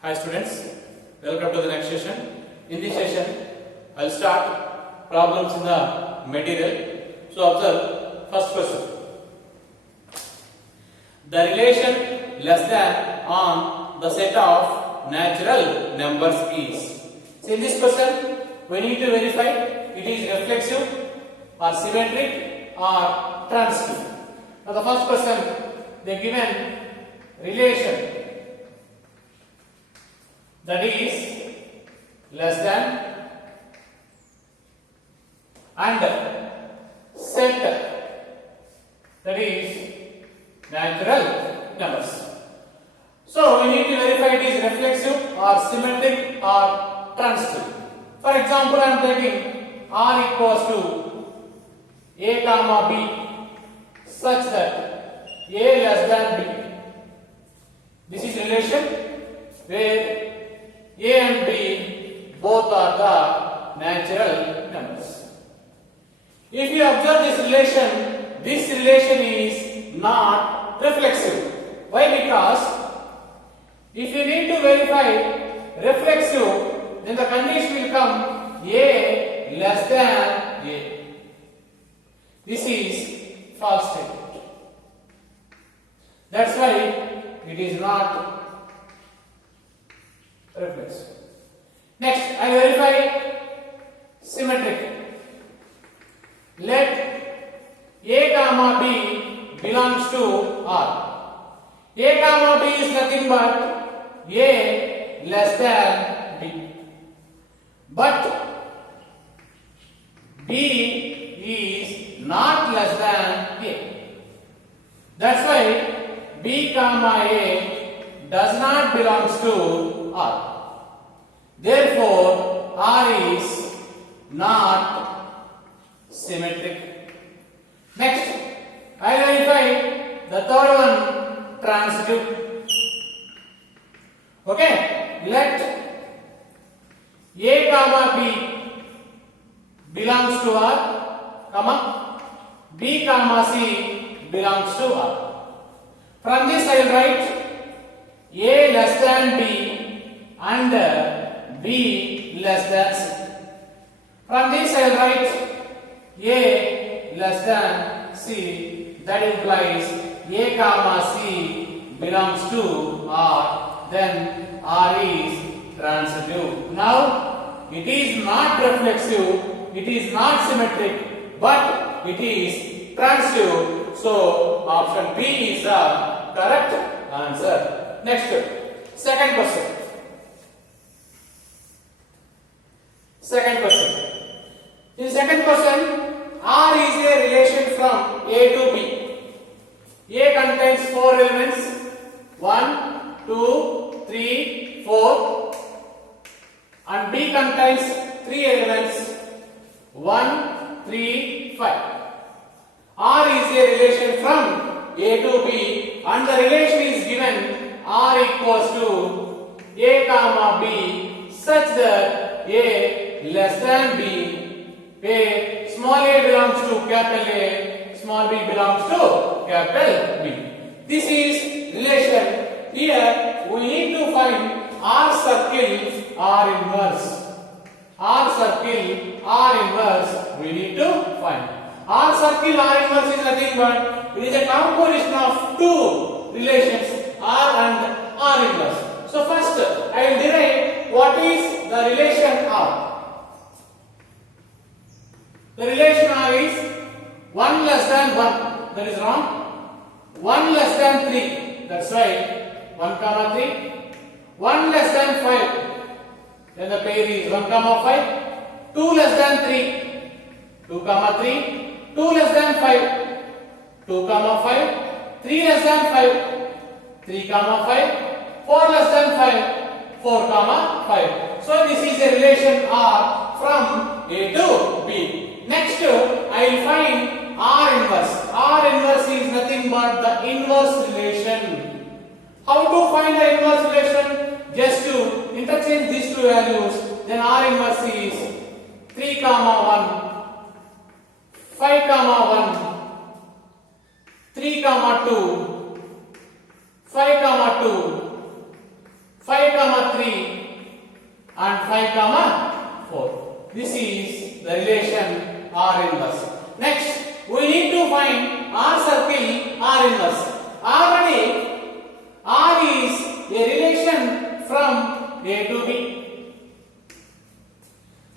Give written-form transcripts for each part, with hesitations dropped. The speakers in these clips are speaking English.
Hi students, welcome to the next session. In this session, I will start problems in the material. So observe first question. The relation less than on the set of natural numbers is. So in this question, we need to verify it is reflexive or symmetric or transitive. Now the first question, they given relation that is less than and set that is natural numbers. So we need to verify it is reflexive or symmetric or transitive. For example, I am taking R equals to A comma B such that A less than B. This is relation where A and B both are the natural numbers. If you observe this relation is not reflexive. Why? Because if you need to verify reflexive, then the condition will come A less than A. This is false statement. That's why it is not reflexive. Next, I verify symmetric. Let A comma B belongs to R. A comma B is nothing but A less than B. But B is not less than A. That's why B comma A does not belongs to R. Therefore, R is not symmetric. Next, I verify the third one, transitive. Okay, let A comma B belongs to R, comma B comma C belongs to R. From this I will write A less than B and B less than C. From this I will write A less than C. That implies A comma C belongs to R. Then R is transitive. Now it is not reflexive, it is not symmetric, but it is transitive. So option B is the correct answer. Next, second question. In second question, R is a relation from A to B. A contains 4 elements, 1, 2, 3, 4, and B contains 3 elements, 1, 3, 5. R is a relation from A to B, and the relation is given R equals to A comma B such that A less than B, where small a belongs to capital A, small b belongs to capital B. This is relation. Here we need to find R circle R inverse. R circle R inverse we need to find. R circle R inverse is nothing but it is a composition of two relations R and R inverse. So first I will derive what is the relation R. The relation R is 1 less than 1. That is wrong. 1 less than 3. That's right. 1 comma 3. 1 less than 5. Then the pair is 1 comma 5. 2 less than 3. 2 comma 3. 2 less than 5. 2 comma 5. 3 less than 5. 3 comma 5. 4 less than 5. 4 comma 5. So this is a relation R from A to B. Next, I will find R inverse. R inverse is nothing but the inverse relation. How to find the inverse relation? Just to interchange these two values. Then R inverse is 3 comma 1, 5 comma 1, 3 comma 2, 5 comma 2, 5 comma 3 and 5 comma 4. This is the relation R inverse. Next, we need to find R circle R inverse. Already R is a relation from A to B.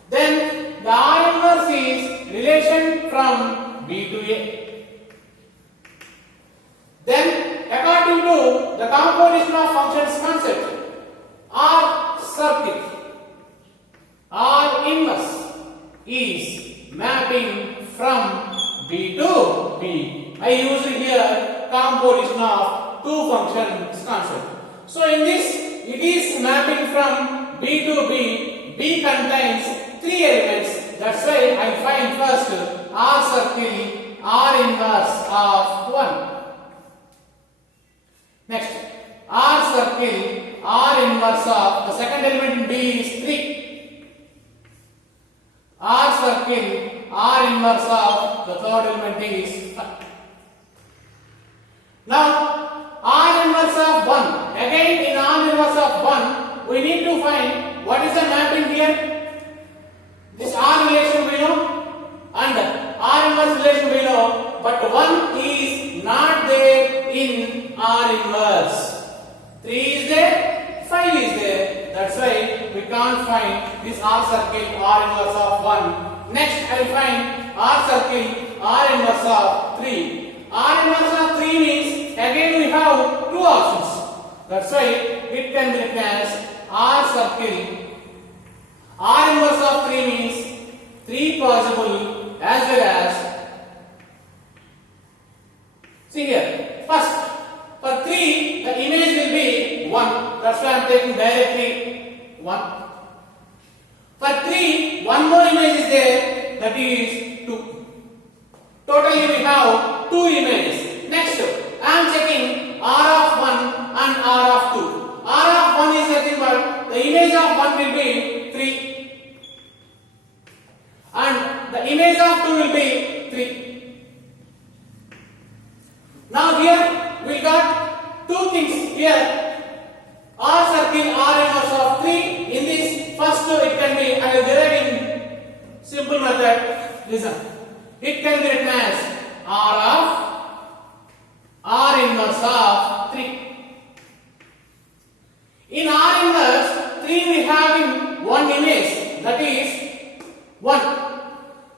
Then the R inverse is relation from B to A. Then according to the composition of functions concept, R circle R inverse is mapping from B to B. I use here composition of two functions concept. So in this, it is mapping from B to B. B contains three elements. That's why I find first R circle R inverse of 1. Next, R circle R inverse of the second element in B is 3. R circle R inverse of the third element is 5. Now, R inverse of 1. Again, in R inverse of 1, we need to find what is the mapping here. This R relation we know and R inverse relation we know, but 1 is not there in R inverse. 3 is there, 5 is there. That's why we can't find this R circle R inverse of 1. Next, I will find R circle R inverse of 3. R inverse of 3 means again we have two options. That's why it can be written as R circle R inverse of 3 means 3 possible as well as. See here, first for 3 the image will be 1. That's why I am taking directly 1. For 3 one more image is there, that is 2. Totally we have 2 images. Next, I am checking R of 1 and R of 2. R of 1 is nothing but the image of 1 will be 3 and the image of 2 will be 3. Now here we got two things here. R circle R inverse of 3. In this first it can be, I will derive in simple method. Listen. It can be written as R of R inverse of 3. In R inverse 3 we having one image, that is 1.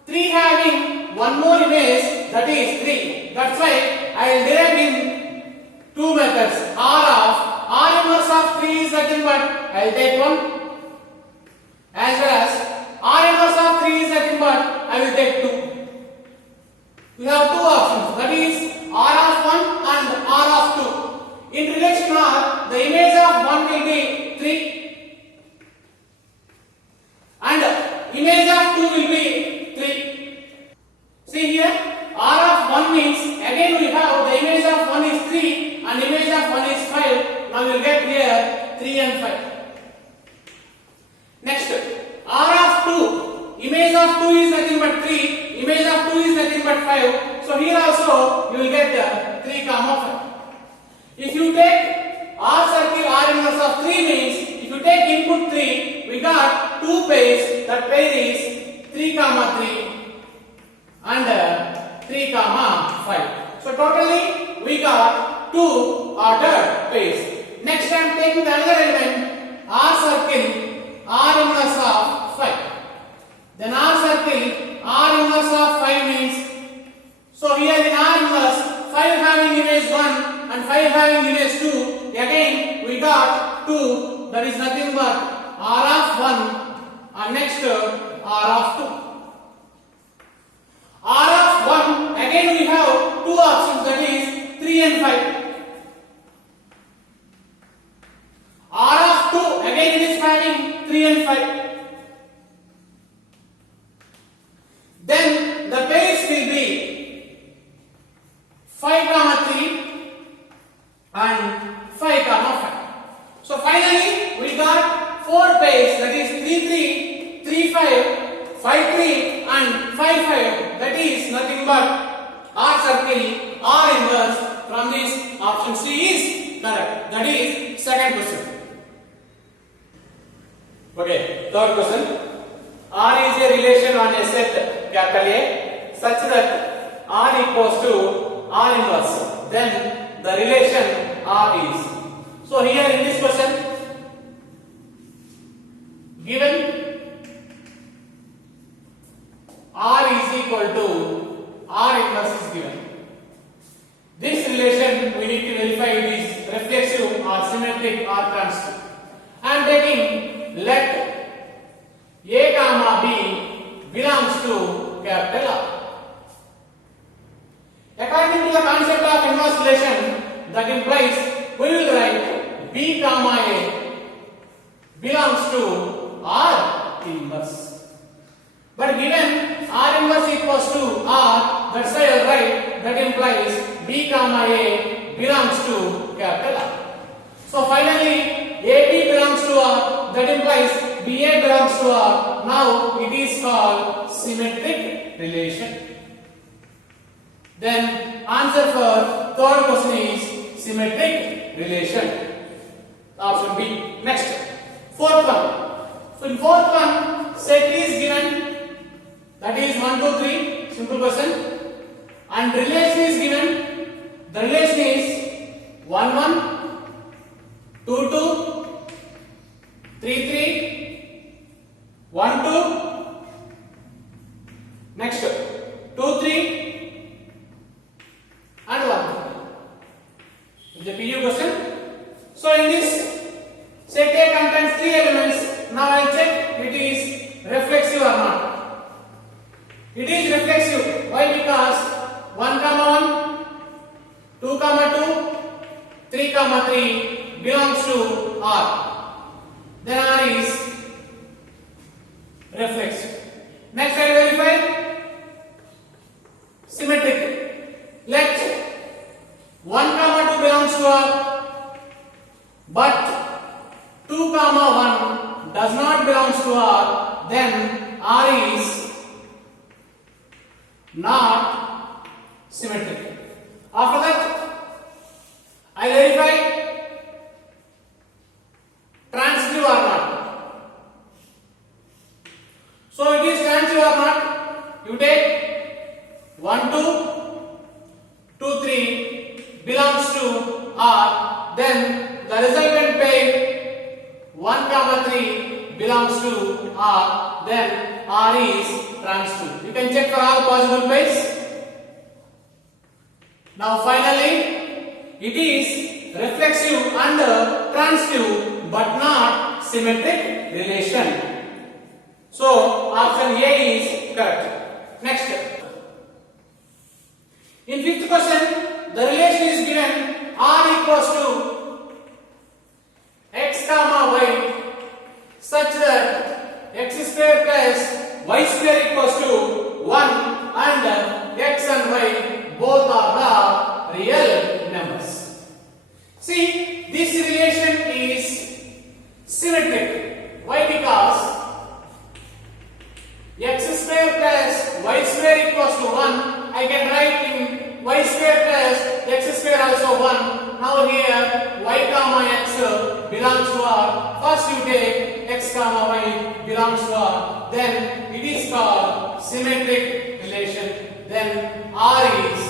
3 having one more image, that is 3. That's why I will derive in two methods. R inverse of 3 is nothing but I will take 1, as well as R inverse of 3 is nothing but I will take 2. We have two options, that is R of 1 and R of 2. In relation R, the image of 1 will be 3 and image of 2 will be 3. See here, R of 1 means again we have the image of 1 is 3 and image of 1 is 5. Now we will get here 3 and 5. Next, R of 2, image of 2 is nothing but 3, image of 2 is nothing but 5. So here also you will get 3 comma 5. If you take R circle R inverse of 3 means, if you take input 3, we got 2 pairs, that pair is 3 comma 3 and 3 comma 5. So totally we got 2 ordered pairs. Next I am taking the another element, R circle R inverse of 5. Then R circle R inverse of 5 means, so here in R inverse 5 having image 1 and 5 having image 2, again we got 2, that is nothing but R of 1 and next R of 2. R of 1, again we have two options, that is 3 and 5. R of 2, again it is having 3 and 5. Then the pairs will be 5 comma 3 and 5 comma 5. So finally we got 4 pairs, that is 3 3, 3 5, 5 3 and 5 5. That is nothing but R circle R inverse. From this option C is correct. That is second question. Okay, third question. R is a relation on a set capital A such that R equals to R inverse. Then the relation R is. So here in this question, given R is equal to R inverse is given. This relation we need to verify it is reflexive or symmetric or transitive. I am taking let A comma B belongs to capital R. According to the concept of inverse relation, that implies we will write B comma A belongs to R inverse. But given R inverse equals to R, that's why I will write that implies B comma A belongs to capital R. So finally, AB belongs to R, that implies BA belongs to R. Now it is called symmetric relation. Then answer for third question is symmetric relation. Option B. Next, fourth one. So in fourth one, set is given, that is 1, 2, 3, simple question, and relation is given. The relation is 1, 1, 2, 2, 3, 3, 1, 2, next 2, 3, and 1. Is a PU question. So in this set A contains 3 elements. Now I will check it is reflexive or not. It is reflexive. Why? Because 1, 1, 2, 2, 3, 3 belongs to R. Then R is reflexive. Next I verify symmetric. Let 1, 2 belongs to R, but 2, 1 does not belongs to R. Then R is not symmetric. After that, I verify transitive or not. So it is transitive or not. You take 1, 2, 3 belongs to R. Then the resultant pair 1, 3 belongs to R. Then R is transitive. You can check for all possible pairs. Now finally, it is reflexive and transitive but not symmetric relation. So option A is correct. Next, in fifth question, the relation is given R equals to x comma y such that x square plus y square equals to 1 and x and y both are the real numbers. See, this relation is symmetric. Why? Because x square plus y square equals to 1. I can write in y square plus x square also 1. Now here y comma x belongs to R. First you take x comma y belongs to R. Then it is called symmetric relation. Then R is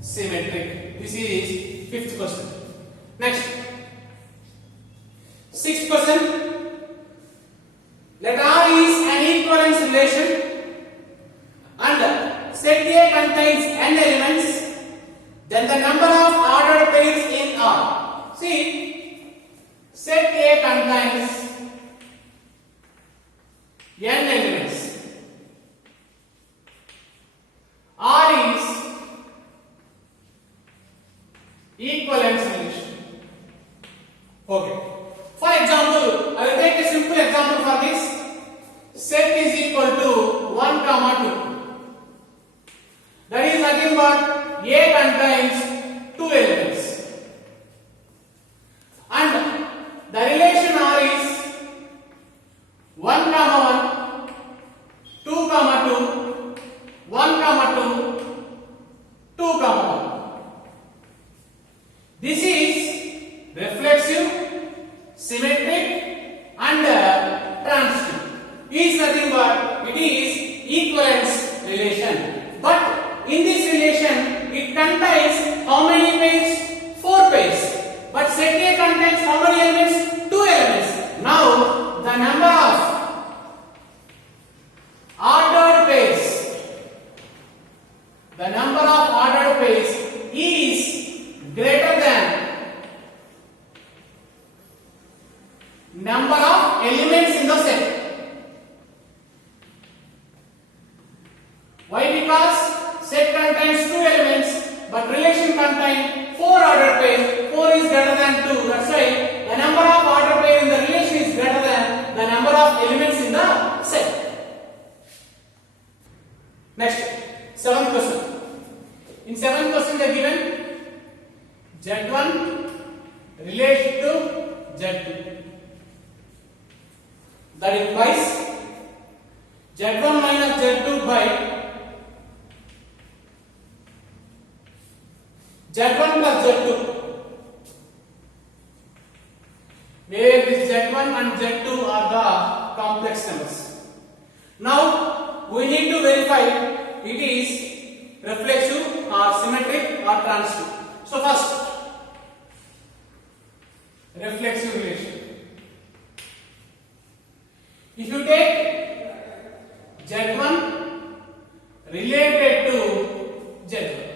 symmetric. This is fifth question. Next, sixth question. Let R is an equivalence relation and set A contains n elements, then the number of ordered pairs in R. See, set A contains n elements. R is equivalence relation. Okay. For example, I will take a simple example for this. Set is equal to 1, 2. That is nothing but A contains 2 elements. And the relation R is 1, 1, 2, 2, 1, 2, 2, 1. This is reflexive, symmetric and number of elements in the set. Why? Because set contains 2 elements, but relation contains 4 ordered pairs. 4 is greater than 2. That's why the number of ordered pairs in the relation is greater than the number of elements in the set. Next, 7th question. In 7th question they are given Z1 related to Z2. That implies Z1 minus Z2 by Z1 plus Z2, where this Z1 and Z2 are the complex numbers. Now we need to verify it is reflexive or symmetric or transitive. So first, reflexive relation. If you take Z1 related to Z1,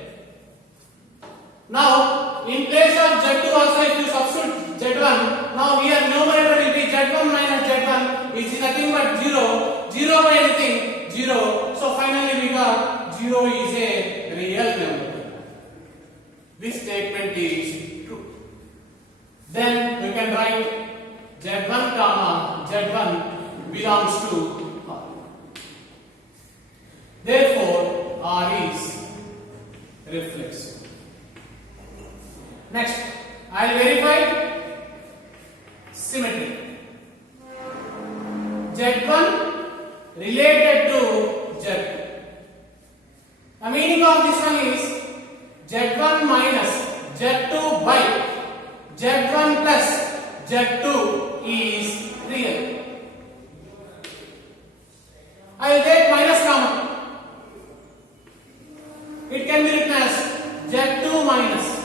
now in place of Z2 also if you substitute Z1, now here numerator will be Z1 minus Z1 is nothing but 0. 0 by anything 0. So finally we got 0 is a real number. This statement is true. Then we can write Z1 comma Z1 belongs to R. Therefore R is reflexive. Next, I will verify symmetry. Z1 related to Z2. The meaning of this one is Z1 minus Z2 by Z1 plus Z2 is real. I will take minus common. It can be written as Z2 minus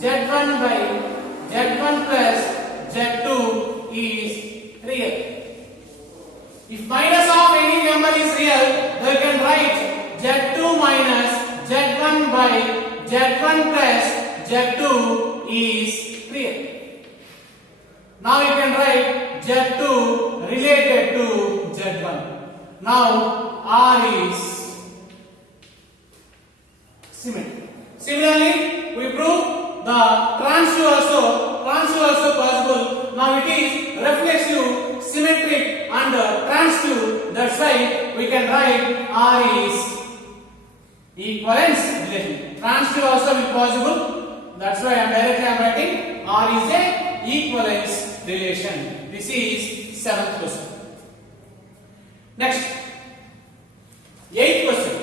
Z1 by Z1 plus Z2 is real. If minus of any number is real, then you can write Z2 minus Z1 by Z1 plus Z2 is real. Now you can write Z2 related to Z1. Now R is symmetry. Similarly, we prove the transitive also possible. Now it is reflexive, symmetric and transitive. That's why we can write R is equivalence relation. Transitive also will possible. That's why I am writing R is a equivalence relation. This is 7th question. Next, 8th question.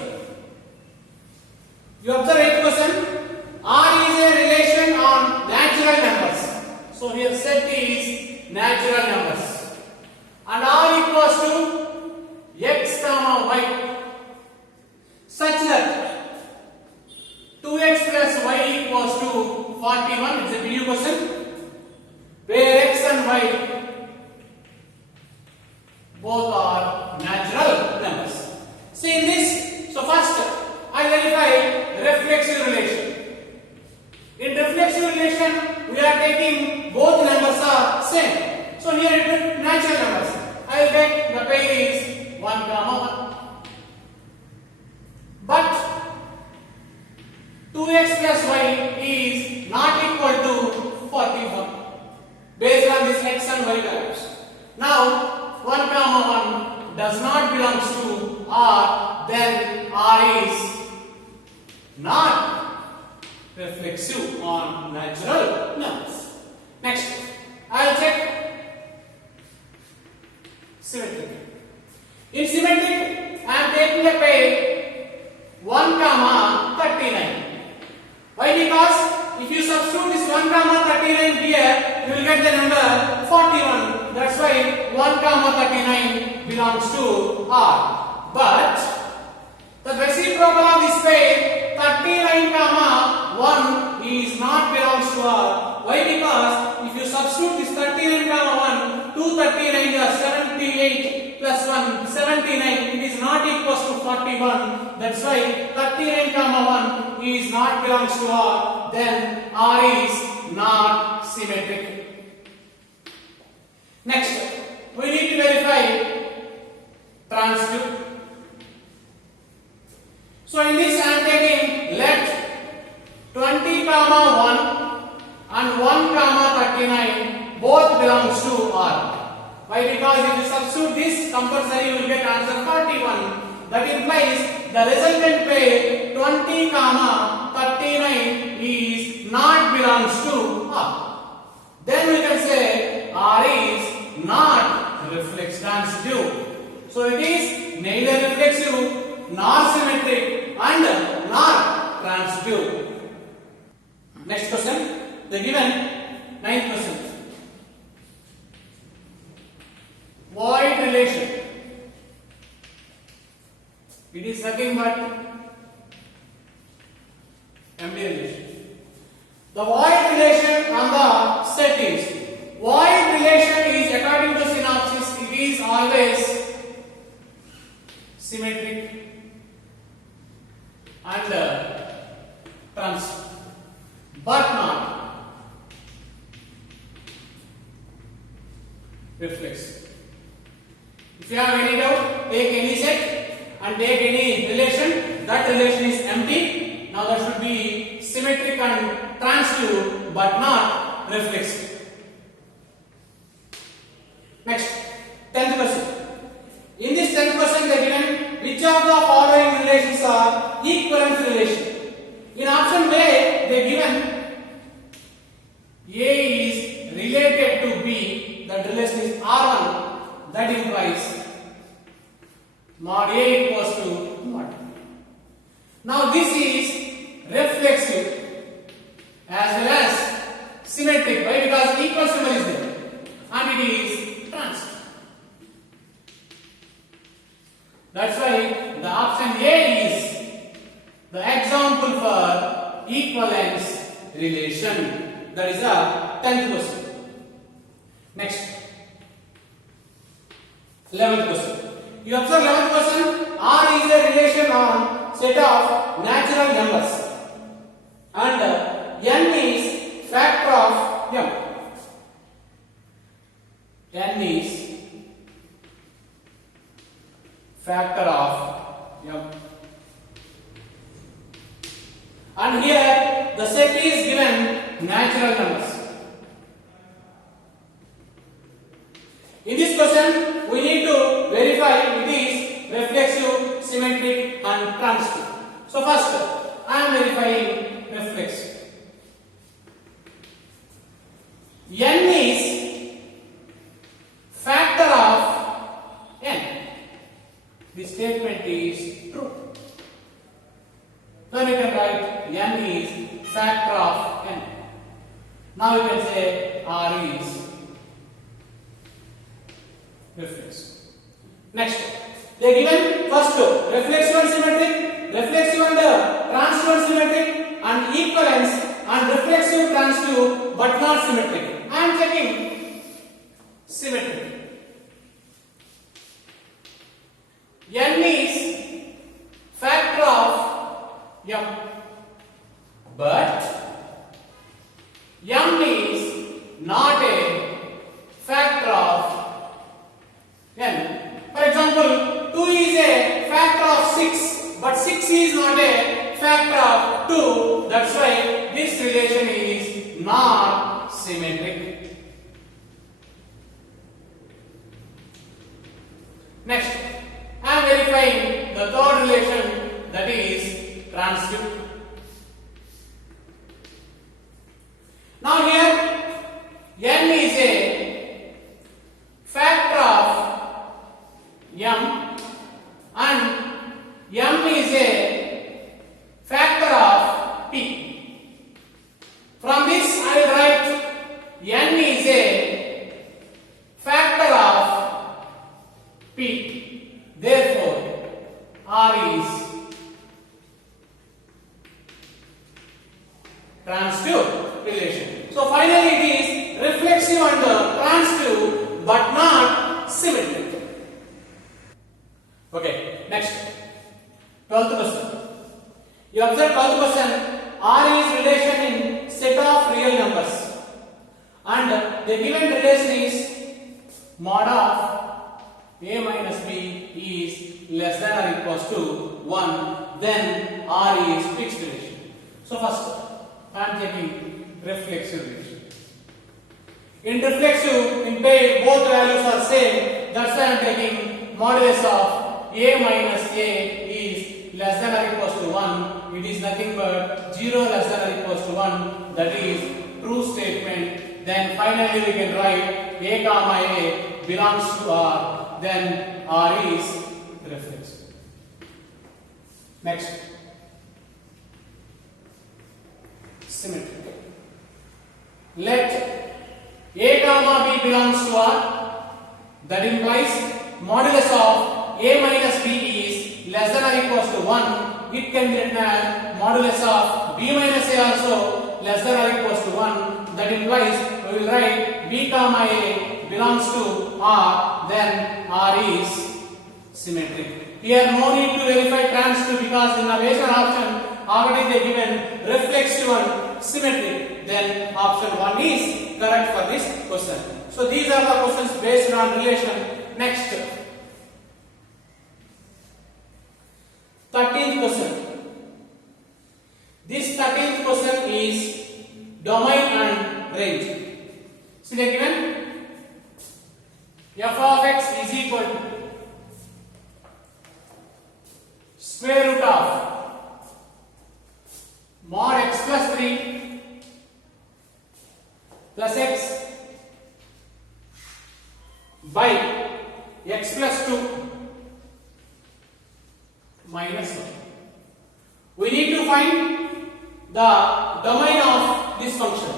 You observe 8th question. R is a relation on natural numbers. So here set is natural numbers. And R equals to x comma y such that 2x plus y equals to 41. It's a PU question where x and y both are natural numbers. See in this, so first I verify reflexive relation. In reflexive relation, we are taking both numbers are same. So here it is natural numbers. I will take the pair is 1 comma 1. But 2x plus y is not equal to 41 based on this x and y values. Now 1 comma 1 does not belong to R, then R is not reflexive on natural numbers. Next, I will check symmetric. In symmetric, I am taking a pair 1 comma 39. Why? Because if you substitute this 1 comma 39 here, you will get the number 41. That's why 1 comma 39 belongs to R. But the reciprocal of this pair 39 comma 1 is not belongs to R. Why? Because if you substitute this 39 comma 1, 2 39 are 78 plus 1 79. It is not equals to 41. That's why 39 comma 1 is not belongs to R. Then R is not symmetric. belongs to R. Why? Because if you substitute this, compulsory you will get answer 41. That implies the resultant pair 20, 39 is not belongs to R. Then we can say R is not reflex transitive. So it is neither reflexive nor symmetric and nor transitive. Next question. The given 9th question. Void relation. It is nothing but empty relation. The void relation on the set is, void relation is according to synopsis, it is always symmetric and transitive, but not reflexive. If you have any doubt, take any set and take any relation, that relation is empty. Now that should be symmetric and transitive but not reflexive. Next, 10th question. In this 10th question they given which of the following relations are equivalence relation. In option A they given A is related to B, that relation is R1, that implies mod A equals to mod. Now this is reflexive as well as symmetric. Why? Because equal symbol is there and it is transitive. That's why the option A is the example for equivalence relation. That is the 10th question. Next, 11th question. You observe 11th question. R is a relation on set of natural numbers and n is factor of m. N is factor of m. And here the set is given natural numbers. In this question, we need to verify it is reflexive, symmetric and transitive. So first, I am verifying reflexive. N is factor of n. This statement is true. Then you can write n is factor of n. Now you can say R is reflexive. Next, they are given first reflexive and symmetric, reflexive and transitive and symmetric, and equivalence and reflexive transitive but not symmetric. I am checking symmetric. N is factor of m, but m is not a factor of n. For example, 2 is a factor of 6, but 6 is not a factor of 2. That's why this relation is not symmetric. Next, I am verifying the third relation, that is transitive. Now here n is a factor of m and m is a factor of p. From this I will write n is a factor of p. Therefore R is transitive relation. So finally it is reflexive and transitive but not symmetric. Okay, next, 12th question. You observe 12th question. R is relation in set of real numbers and the given relation is mod of a minus b is less than or equals to 1, then R is fixed relation. So first I am taking reflexive relation. In reflexive, in pair, both values are same. That's why I am taking modulus of a minus a is less than or equals to 1. It is nothing but 0 less than or equals to 1. That is true statement. Then finally we can write a comma a belongs to R. Then R is reflexive. Next. Symmetry. Let a comma b belongs to R. That implies modulus of a minus b is less than or equals to 1. It can be written as modulus of b minus a also less than or equals to 1. That implies we will write b comma a belongs to R. Then R is symmetric. Here no need to verify transitive because in the major option already they given reflexive and symmetric. Then option 1 is correct for this question. So these are the questions based on relation. Next, 13th question. This 13th question is domain and range. So they given f of x is equal to square root of mod x plus 3 plus x by x plus 2 minus 1. We need to find the domain of this function.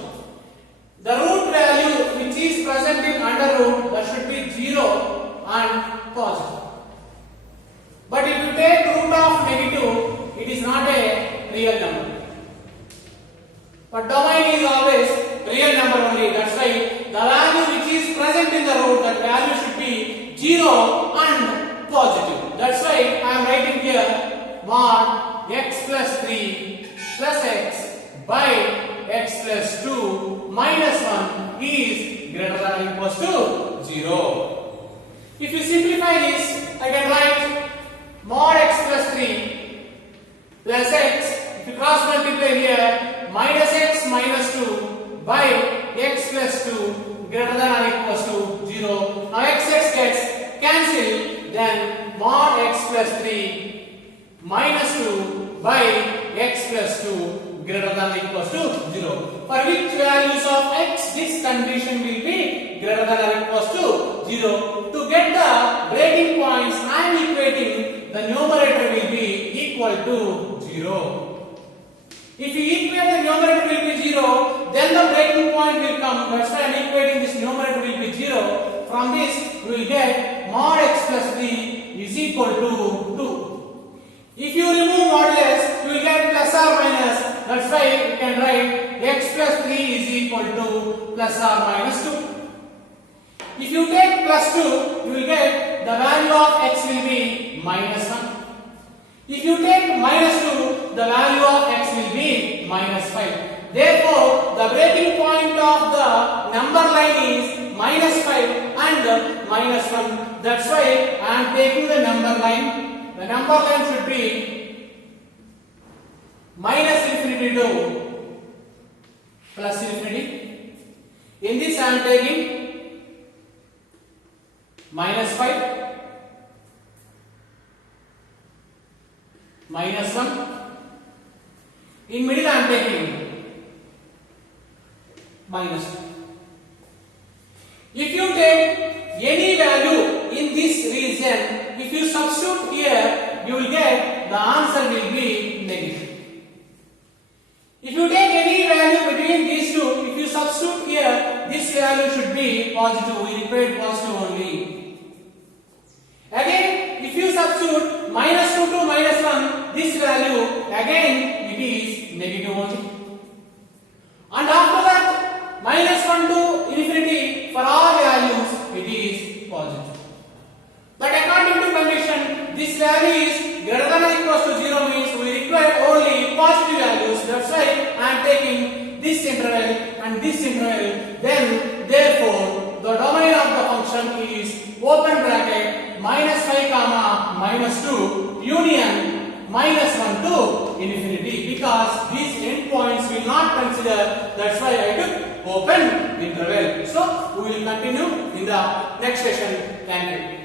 The root value which is present in under root, that should be 0 and positive. But if you take root of negative, it is not a real number. But domain is always real number only. That's why the value which is present in the root, that value should be 0 and positive. That's why I am writing here mod x plus 3 plus x by x plus 2 minus 1 is greater than or equals to 0. If you simplify this, I can write mod x plus 3 plus x, if you cross multiply here, minus x minus 2 by x plus 2 greater than or equals to 0. Now x gets cancelled, then mod x plus 3 minus 2 by x plus 2 greater than or equals to 0. For which values of x this condition will be greater than or equals to 0. To get the breaking points, I am equating the numerator will be equal to 0. If you equate the numerator will be 0, then the breaking point will come. That's why I am equating this numerator will be 0. From this, we will get mod x plus 3 is equal to 2. If you remove modulus, you will get plus or minus. That's why you can write x plus 3 is equal to plus or minus 2. If you take plus 2, you will get the value of x will be minus 1. If you take minus 2, the value of x will be minus 5. Therefore, the breaking point of the number line is minus 5 and minus 1. That's why I am taking the number line. The number line should be minus infinity to plus infinity. In this I am taking minus 5, minus 1. In middle I am taking minus 2. If you take any value in this region, if you substitute here, you will get the answer will be negative. If you take any value between these two, if you substitute here, this value should be positive. We require positive only. Again, if you substitute minus 2 to minus 1, this value again it is negative only. And after that, minus 1 to infinity, for all values it is positive. But according to condition, this value is greater than or equals to 0 means we require only positive values. That's why I am taking this interval and this interval. Then, therefore, the domain of the function is open bracket minus 5 comma minus 2 union minus 1 to infinity, because these endpoints will not consider. That's why I took open interval. So we will continue in the next session. Thank you.